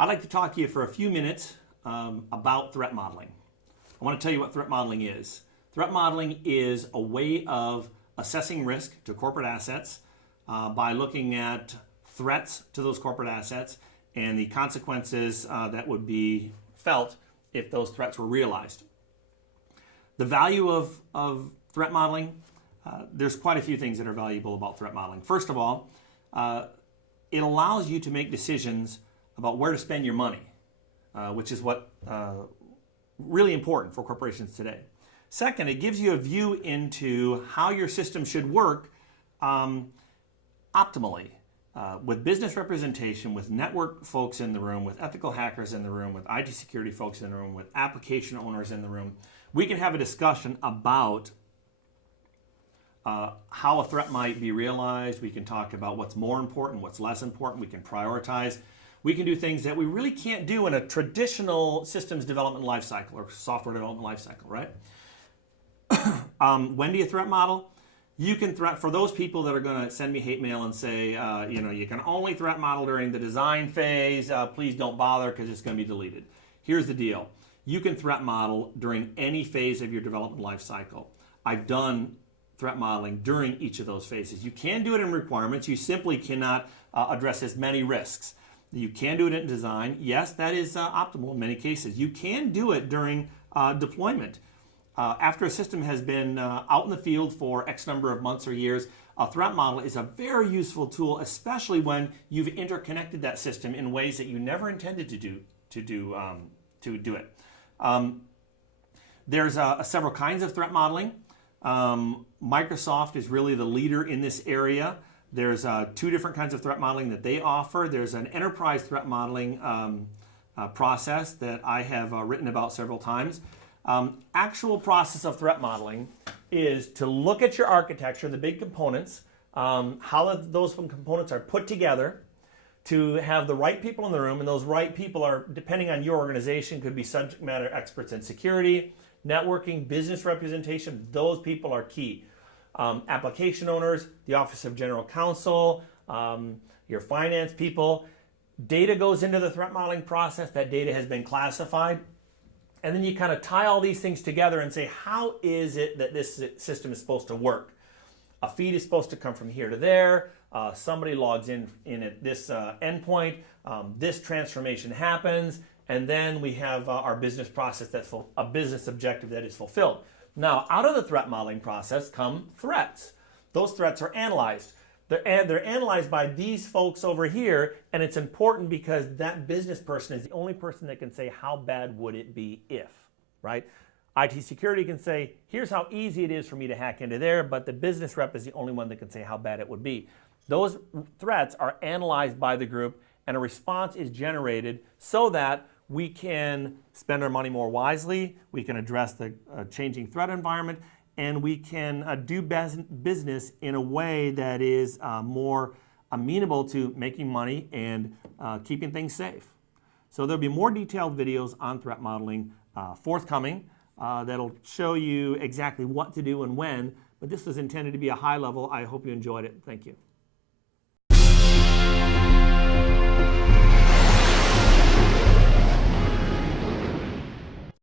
I'd like to talk to you for a few minutes about threat modeling. I want to tell you what threat modeling is. Threat modeling is a way of assessing risk to corporate assets by looking at threats to those corporate assets and the consequences that would be felt if those threats were realized. The value of threat modeling, there's quite a few things that are valuable about threat modeling. First of all, it allows you to make decisions about where to spend your money, which is what really important for corporations today. Second, it gives you a view into how your system should work optimally, with business representation, with network folks in the room, with ethical hackers in the room, with IT security folks in the room, with application owners in the room. We can have a discussion about how a threat might be realized. We can talk about what's more important, what's less important. We can prioritize. We can do things that we really can't do in a traditional systems development lifecycle or software development lifecycle, right? When do you threat model? You can threat for those people that are going to send me hate mail and say, you can only threat model during the design phase. Please don't bother because it's going to be deleted. Here's the deal. You can threat model during any phase of your development lifecycle. I've done threat modeling during each of those phases. You can do it in requirements. You simply cannot address as many risks. You can do it in design. Yes, that is optimal in many cases. You can do it during deployment. After a system has been out in the field for X number of months or years, a threat model is a very useful tool, especially when you've interconnected that system in ways that you never intended to do it. There's several kinds of threat modeling. Microsoft is really the leader in this area. There's two different kinds of threat modeling that they offer. There's an enterprise threat modeling process that I have written about several times. Actual process of threat modeling is to look at your architecture, the big components, how those components are put together, to have the right people in the room, and those right people are, depending on your organization, could be subject matter experts in security, networking, business representation. Those people are key. Application owners, the Office of General Counsel, your finance people. Data goes into the threat modeling process. That data has been classified. And then you kind of tie all these things together and say, how is it that this system is supposed to work? A feed is supposed to come from here to there. Somebody logs in at this endpoint. This transformation happens. And then we have our business process that's a business objective that is fulfilled. Now, out of the threat modeling process come threats. Those threats are analyzed. They're analyzed by these folks over here, and it's important because that business person is the only person that can say how bad would it be if, right? IT security can say, here's how easy it is for me to hack into there, but the business rep is the only one that can say how bad it would be. Those threats are analyzed by the group, and a response is generated so that we can spend our money more wisely, we can address the changing threat environment, and we can do business in a way that is more amenable to making money and keeping things safe. So there'll be more detailed videos on threat modeling forthcoming that'll show you exactly what to do and when, but this was intended to be a high level. I hope you enjoyed it. Thank you.